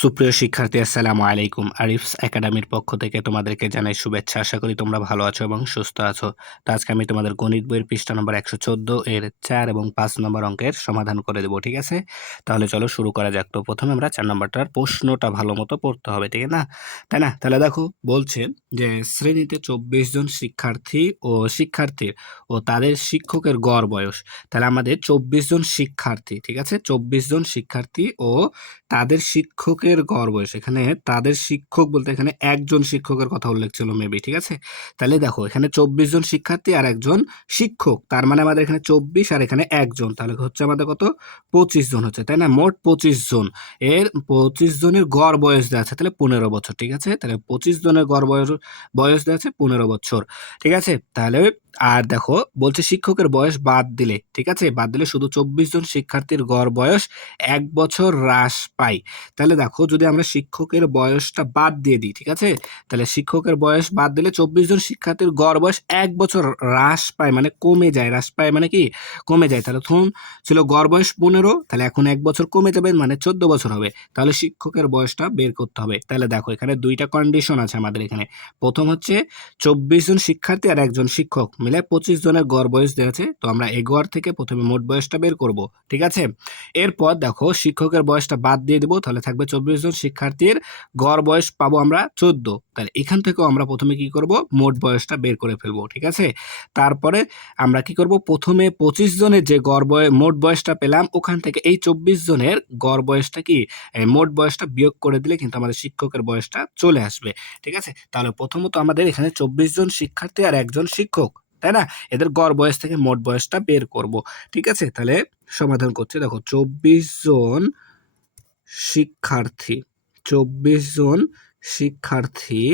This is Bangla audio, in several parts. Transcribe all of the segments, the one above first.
সুপ্রিয় শিক্ষার্থী, আসসালামু আলাইকুম। আরিফস একাডেমির পক্ষ থেকে তোমাদেরকে জানাই শুভেচ্ছা। আশা করি তোমরা ভালো আছো এবং সুস্থ আছো। তো আজকে আমি তোমাদের গণিত বইয়ের পৃষ্ঠা নম্বর 114 এর 4 এবং 5 নম্বর অঙ্কের সমাধান করে দেবো, ঠিক আছে? তাহলে চলো শুরু করা যাক। তো প্রথমে আমরা 4 নম্বরটার প্রশ্নটা ভালো মতো পড়তে হবে, ঠিক না? তাই না? তাহলে দেখো বলছে যে শ্রেণীতে 24 জন শিক্ষার্থীর ও তাদের শিক্ষকের গড় বয়স। তাহলে আমাদের 24 জন শিক্ষার্থী, ঠিক আছে? 24 জন শিক্ষার্থী ও তাদের শিক্ষকের গড় বয়স। এখানে তাদের শিক্ষক বলতে এখানে একজন শিক্ষকের কথা উল্লেখ ছিল মেবি, ঠিক আছে? তাহলে দেখো এখানে 24 জন শিক্ষার্থী আর একজন শিক্ষক, তার মানে আমাদের এখানে 24 আর এখানে একজন, তাহলে হচ্ছে আমাদের কত? 25 জন হচ্ছে, তাই না? মোট 25 জন। এর 25 জনের গড় বয়স দেওয়া আছে তাহলে 15 বছর, ঠিক আছে? তাহলে 25 জনের গড় বয়স বয়স দেওয়া আছে 15 বছর, ঠিক আছে? তাহলে আর দেখো বলছে শিক্ষকের বয়স বাদ দিলে, ঠিক আছে? বাদ দিলে শুধু 24 জন শিক্ষার্থীর গড় বয়স 1 বছর হ্রাস পায়। তাহলে দেখো যদি আমরা শিক্ষকের বয়সটা বাদ দিয়ে দিই, ঠিক আছে? তাহলে শিক্ষকের বয়স বাদ দিলে 24 জন শিক্ষার্থীর গড় বয়স 1 বছর হ্রাস পায়, মানে কমে যায়। হ্রাস পায় মানে কি? কমে যায়। তাহলে তখন ছিল গড় বয়স 15, তাহলে এখন 1 বছর কমে যাবে, মানে 14 বছর হবে। তাহলে শিক্ষকের বয়সটা বের করতে হবে। তাহলে দেখো এখানে দুইটা কন্ডিশন আছে আমাদের এখানে। প্রথম হচ্ছে 24 জন শিক্ষার্থী আর একজন শিক্ষক মিলে 25 জনের গড় বয়স দেওয়া আছে। তো আমরা এই গড় থেকে প্রথমে মোট বয়সটা বের করব, ঠিক আছে? এরপর দেখো শিক্ষকের বয়সটা বাদ দিয়ে দেবো, তাহলে থাকবে 24 জন শিক্ষার্থীর গড় বয়স পাবো আমরা 14। তাহলে এখান থেকেও আমরা প্রথমে কি করব? মোট বয়সটা বের করে ফেলবো, ঠিক আছে? তারপরে আমরা কি করব? প্রথমে 25 জনের যে মোট বয়সটা পেলাম ওখান থেকে এই 24 জনের গড় বয়সটা কি মোট বয়সটা বিয়োগ করে দিলে কিন্তু আমাদের শিক্ষকের বয়সটা চলে আসবে, ঠিক আছে? তাহলে প্রথমত আমাদের এখানে 24 জন শিক্ষার্থী আর একজন শিক্ষক, তাই না? এদের গড় বয়স থেকে মোট বয়সটা বের করব, ঠিক আছে? তাহলে সমাধান করছে, দেখো 24 জন শিক্ষার্থী, 24 জন শিক্ষার্থী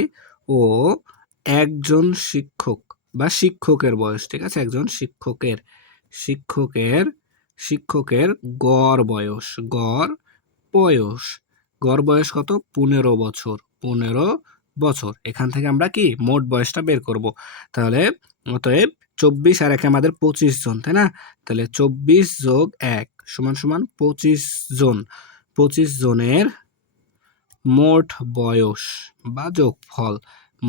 ও একজন শিক্ষক বা শিক্ষকের বয়স, ঠিক আছে? একজন শিক্ষকের শিক্ষকের গড় বয়স, বয়স গড় বয়স কত? 15 বছর, 15 বছর। এখান থেকে আমরা কি মোট বয়সটা বের করব। তাহলে অতএব 24 আর 1 আমাদের 25 জন, তাই না? তাহলে 24 যোগ 1 সমান সমান 25 জন। 25 জনের মোট বয়স বা যোগফল,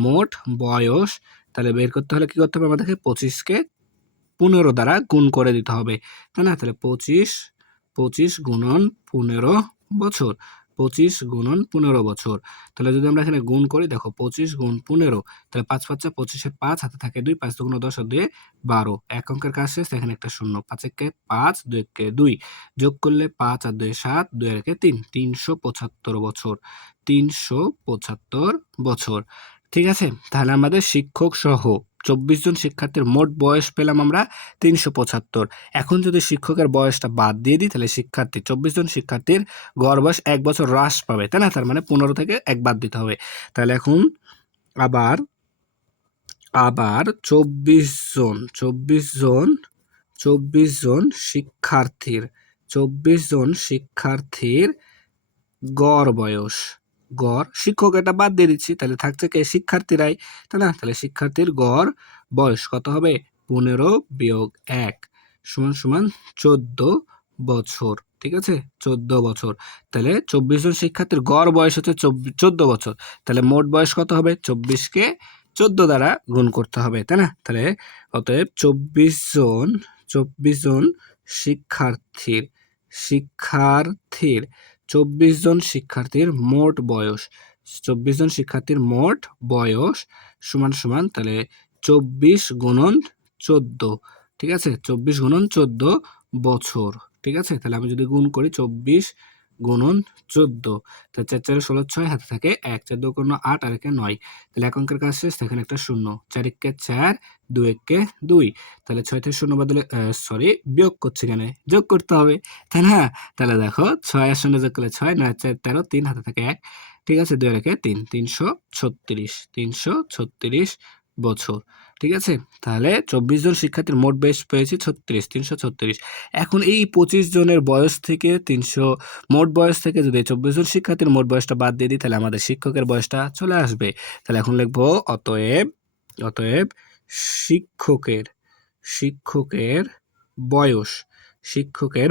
মোট বয়স। তাহলে বের করতে হলে কি করতে হবে? আমাদেরকে 25কে 15 দ্বারা গুণ করে দিতে হবে, তাই না? তাহলে 25 গুণন 15 বছর, 25 গুণন 15 বছর। তাহলে যদি আমরা এখানে গুণ করি, দেখো 25 গুণ 15, তাহলে 5 5 25-এ 5 হাতে থাকে 2, 5 দুগুণ 10 আর 2 12। এক অঙ্কের কাজ শেষ, এখানে একটা শূন্য। 5 একে 5, 2 একে 2, যোগ করলে 5 আর 2 7, 2 আর একে 3, 375 বছর, 375 বছর, ঠিক আছে? তাহলে আমাদের শিক্ষক সহ 24 জন শিক্ষার্থীর মোট বয়স পেলাম আমরা 375। এখন যদি শিক্ষকের বয়সটা বাদ দিয়ে দিই, তাহলে 24 জন শিক্ষার্থীর গড় বয়স 1 বছর হ্রাস পাবে, তাই না? তার মানে 15 থেকে 1 বাদ দিতে হবে। তাহলে এখন আবার আবার 24 জন শিক্ষার্থীর গড় বয়স, শিক্ষক এটা বাদ দিয়ে দিচ্ছি, তাহলে থাকছে কে? শিক্ষার্থীরাই, তাই না? তাহলে শিক্ষার্থীর গড় বয়স কত হবে? 15 বিয়োগ 1 সমান সমান 14 বছর, ঠিক আছে? 14 বছর। তাহলে 24 জন শিক্ষার্থীর গড় বয়স হচ্ছে 14 বছর। তাহলে মোট বয়স কত হবে? 24কে 14 দ্বারা গুণ করতে হবে, তাই না? তাহলে অতএব 24 জন শিক্ষার্থীর শিক্ষার্থীর 24 জন শিক্ষার্থীর মোট বয়স, 24 জন শিক্ষার্থীর মোট বয়স সমান সমান তাহলে 24 গুণন 14, ঠিক আছে? 24 গুণন 14 বছর, ঠিক আছে? তাহলে আমি যদি গুণ করি 24 গুণন 14, তাহলে 4 4 16 6 হাতে থাকে 1, 4 2 কোনো 8 আর 1 9। তাহলে এক অঙ্কের কাজ শেষ, এখানে একটা শূন্য। 4 একে 4, 2 একে 2। তাহলে 6 থেকে শূন্য বদলে বিয়োগ করছি, এখানে যোগ করতে হবে, তাই না? তাহলে দেখো 6 আর 0 যোগ করলে 6, 9 4 13, 3 হাতে থাকে 1, ঠিক আছে? 2 আর 1 3, 336 বছর, ঠিক আছে? তাহলে 24 জন শিক্ষার্থীর মোট বয়স পেয়েছি 336। এখন এই 25 জনের বয়স থেকে মোট বয়স থেকে যদি 24 জন শিক্ষার্থীর মোট বয়সটা বাদ দিয়ে দিই, তাহলে আমাদের শিক্ষকের বয়সটা চলে আসবে। তাহলে এখন লিখবো অতএব শিক্ষকের শিক্ষকের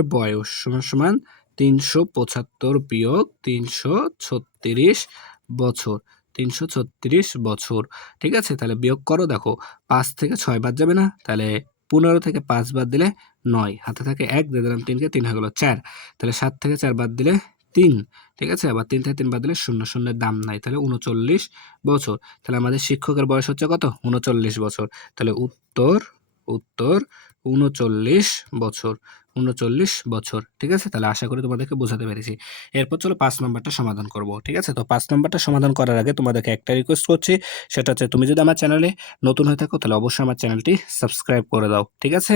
বয়স সমান সমান 375 বিয়োগ 336 বছর, 336 বছর। ঠিক আছে, তাহলে বিয়োগ করো। দেখো 5 থেকে 6 বাদ যাবে না, তাহলে 15 থেকে 5 বাদ দিলে 9, হাতে থাকে 1, দিয়ে দিলাম 3কে, 3 হয়ে গেল 4। তাহলে 7 থেকে 4 বাদ দিলে 3। ঠিক আছে, আবার 3 থেকে 3 বাদ দিলে 0, শূন্যের দাম নাই, তাহলে 39 বছর। তাহলে আমাদের শিক্ষকের বয়স হচ্ছে কত? 39 বছর। তাহলে উত্তর উত্তর 39 বছর, 39 বছর। ঠিক আছে, তাহলে আশা করি তোমাদেরকে বোঝাতে পেরেছি। এরপর চলো 5 নম্বরটা সমাধান করব। ঠিক আছে, তো 5 নম্বরটা সমাধান করার আগে তোমাদেরকে একটা রিকোয়েস্ট করছি, সেটা হচ্ছে তুমি যদি আমার চ্যানেলে নতুন হয়ে থাকো তাহলে অবশ্যই আমার চ্যানেলটি সাবস্ক্রাইব করে দাও। ঠিক আছে,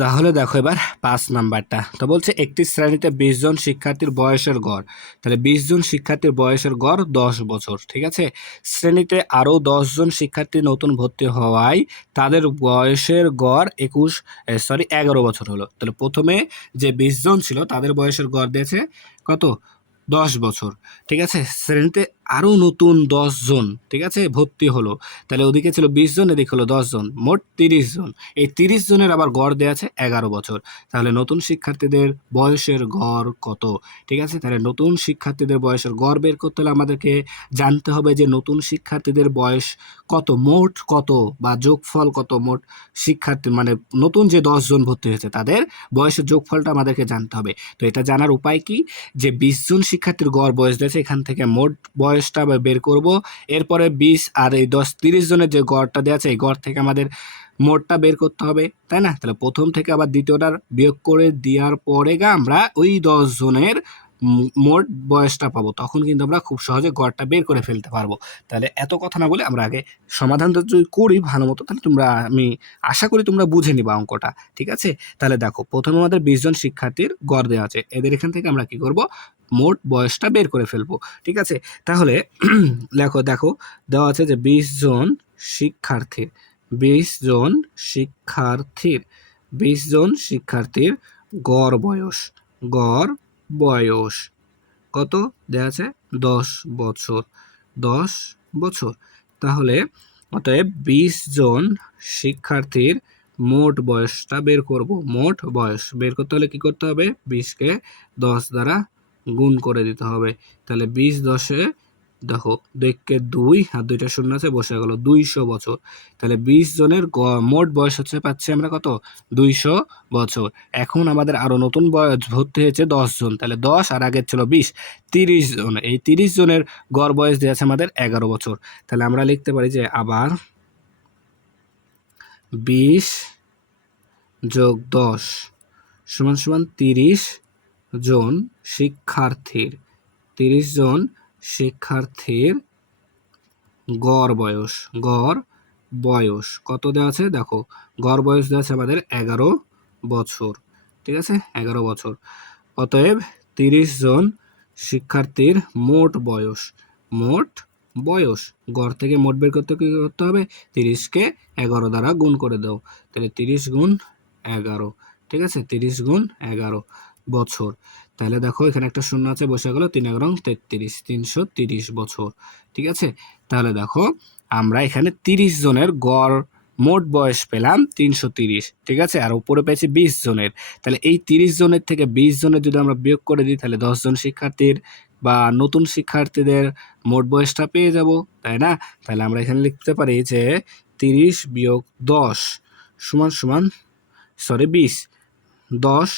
তাহলে দেখো এবার 5 নাম্বারটা তো বলছে একটি শ্রেণীতে 20 জন শিক্ষার্থীর বয়সের গড়। তাহলে 20 জন শিক্ষার্থীর বয়সের গড় 10 বছর। ঠিক আছে, শ্রেণীতে আরও 10 জন শিক্ষার্থী নতুন ভর্তি হওয়ায় তাদের বয়সের গড় 11 বছর হলো। তাহলে প্রথমে যে 20 জন ছিল তাদের বয়সের গড় দিয়েছে কত? 10 বছর। ঠিক আছে, শ্রেণীতে আরও নতুন 10 জন, ঠিক আছে, ভর্তি হলো। তাহলে ওদিকে ছিল 20 জন, এদিকে হলো 10 জন, মোট 30 জন। এই 30 জনের আবার গড় দেওয়া আছে 11 বছর। তাহলে নতুন শিক্ষার্থীদের বয়সের গড় কত? ঠিক আছে, তাহলে নতুন শিক্ষার্থীদের বয়সের গড় বের করতে হলে আমাদেরকে জানতে হবে যে নতুন শিক্ষার্থীদের বয়স কত, মোট কত, বা যোগফল কত মোট শিক্ষার্থী, মানে নতুন যে 10 জন ভর্তি হয়েছে তাদের বয়সের যোগফলটা আমাদেরকে জানতে হবে। তো এটা জানার উপায় কি? যে 20 জন শিক্ষার্থীর গড় বয়স দিয়েছে, এখান থেকে মোট বয়সটা বের করব। এরপরে 20 আর এই 10, 30 জনের যে গড়টা দেওয়া আছে এই গড় থেকে আমাদের মোটটা বের করতে হবে, তাই না? তাহলে প্রথম থেকে আবার দ্বিতীয়টার বিয়োগ করে দেওয়ার পরে আমরা ওই 10 জনের মোট বয়সটা পাবো, তখন কিন্তু আমরা খুব সহজে গড়টা বের করে ফেলতে পারবো। তাহলে এত কথা না বলে আমরা আগে সমাধানটা যদি করি ভালো মতো, তাহলে আমি আশা করি তোমরা বুঝে নিবা অঙ্কটা। ঠিক আছে, তাহলে দেখো প্রথমে আমাদের 20 জন শিক্ষার্থীর গড় দেওয়া আছে, এদের এখান থেকে আমরা কি করব? মোট বয়সটা বের করে ফেলবো। ঠিক আছে, তাহলে দেখো দেখো দেওয়া আছে যে 20 জন শিক্ষার্থীর 20 জন শিক্ষার্থীর 20 জন শিক্ষার্থীর গড় বয়স, গড় বয়স কত দেওয়া আছে? 10 বছর, 10 বছর। তাহলে অতএব 20 জন শিক্ষার্থীর মোট বয়সটা বের করব। মোট বয়স বের করতে হলে কি করতে হবে? 20কে 10 দ্বারা গুণ করে দিতে হবে। তাহলে 20 10-এ দেখো 2 2 আর 2টা শূন্য আছে, বসে গেল 200 বছর। তাহলে 20 জনের মোট বয়স হচ্ছে পাচ্ছি আমরা কত? 200 বছর। এখন আমাদের আরো নতুন বয়স ভর্তি হয়েছে 10 জন, তাহলে 10 আর আগের ছিল 20, 30 জন। এই 30 জনের গড় বয়স দিয়ে আছে আমাদের 11 বছর। তাহলে আমরা লিখতে পারি যে আবার 20 যোগ 10 সমান সমান 30 জন শিক্ষার্থীর 30 জন শিক্ষার্থীর গড় বয়স, গড় বয়স কত দেওয়া আছে? দেখো গড় বয়স দেওয়া আছে আমাদের 11 বছর। ঠিক আছে, 11 বছর। অতএব 30 জন শিক্ষার্থীর মোট বয়স, মোট বয়স গড় থেকে মোট বের করতে কি করতে হবে? 30কে 11 দ্বারা গুণ করে দাও। তাহলে 30 গুণ 11, ঠিক আছে, 30 গুণ 11 বছর। তাহলে দেখো এখানে একটা শূন্য আছে, বসে গেল 3 11 33, 330 বছর। ঠিক আছে, তাহলে দেখো আমরা এখানে 30 জনের গড় মোট বয়স পেলাম 330। ঠিক আছে, আর উপরে পেয়েছি 20 জনের। তাহলে এই 30 জনের থেকে 20 জনের যদি আমরা বিয়োগ করে দিই, তাহলে 10 জন শিক্ষার্থীর বা নতুন শিক্ষার্থীদের মোট বয়সটা পেয়ে যাব, তাই না? তাহলে আমরা এখানে লিখতে পারি যে 30 বিয়োগ 10 সমান সমান 20, 10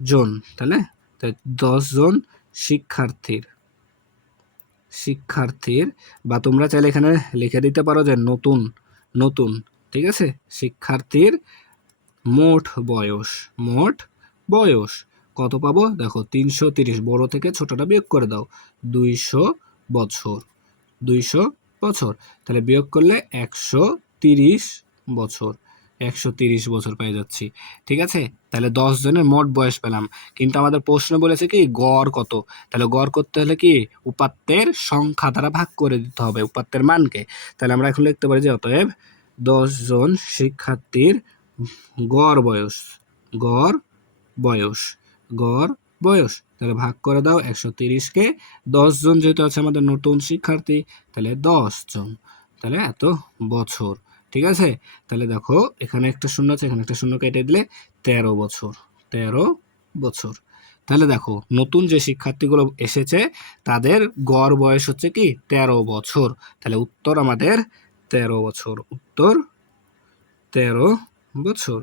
জন। তাহলে 10 জন শিক্ষার্থীর শিক্ষার্থীর বা তোমরা চাইলে এখানে লিখে দিতে পারো যে নতুন নতুন, ঠিক আছে, শিক্ষার্থীর মোট বয়স, মোট বয়স কত পাবো? দেখো 330, বড় থেকে ছোটটা বিয়োগ করে দাও, 200 বছর, 200 বছর। তাহলে বিয়োগ করলে 130 বছর, 130 বছর পেয়ে যাচ্ছি। ঠিক আছে, তাহলে 10 জনের মোট বয়স পেলাম, কিন্তু আমাদের প্রশ্ন বলেছে কি গড় কত। তাহলে গড় করতে হলে কি উপাত্তের সংখ্যা দ্বারা ভাগ করে দিতে হবে উপাত্তের মানকে। তাহলে আমরা এখন লিখতে পারি যে অতএব 10 জন শিক্ষার্থীর গড় বয়স, গড় বয়স, গড় বয়স। তাহলে ভাগ করে দাও 130কে 10 জন, যেহেতু আছে আমাদের নতুন শিক্ষার্থী, তাহলে 10 জন, তাহলে এত বছর। ঠিক আছে, তাহলে দেখো এখানে একটা শূন্য আছে, এখানে একটা শূন্য কেটে দিলে 13 বছর, 13 বছর। তাহলে দেখো নতুন যে শিক্ষার্থীগুলো এসেছে তাদের গড় বয়স হচ্ছে কি 13 বছর। তাহলে উত্তর আমাদের 13 বছর, উত্তর 13 বছর।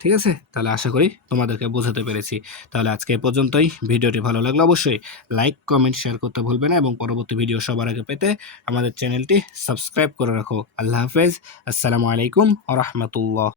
ঠিক আছে, তাহলে আশা করি তোমাদেরকে বোঝাতে পেরেছি। তাহলে আজকে এ পর্যন্তই। ভিডিওটি ভালো লাগলে অবশ্যই লাইক কমেন্ট শেয়ার করতে ভুলবে না এবং পরবর্তী ভিডিও সবার আগে পেতে আমাদের চ্যানেলটি সাবস্ক্রাইব করে রাখো। আল্লাহ হাফেজ, আসসালামু আলাইকুম ওয়া রাহমাতুল্লাহ।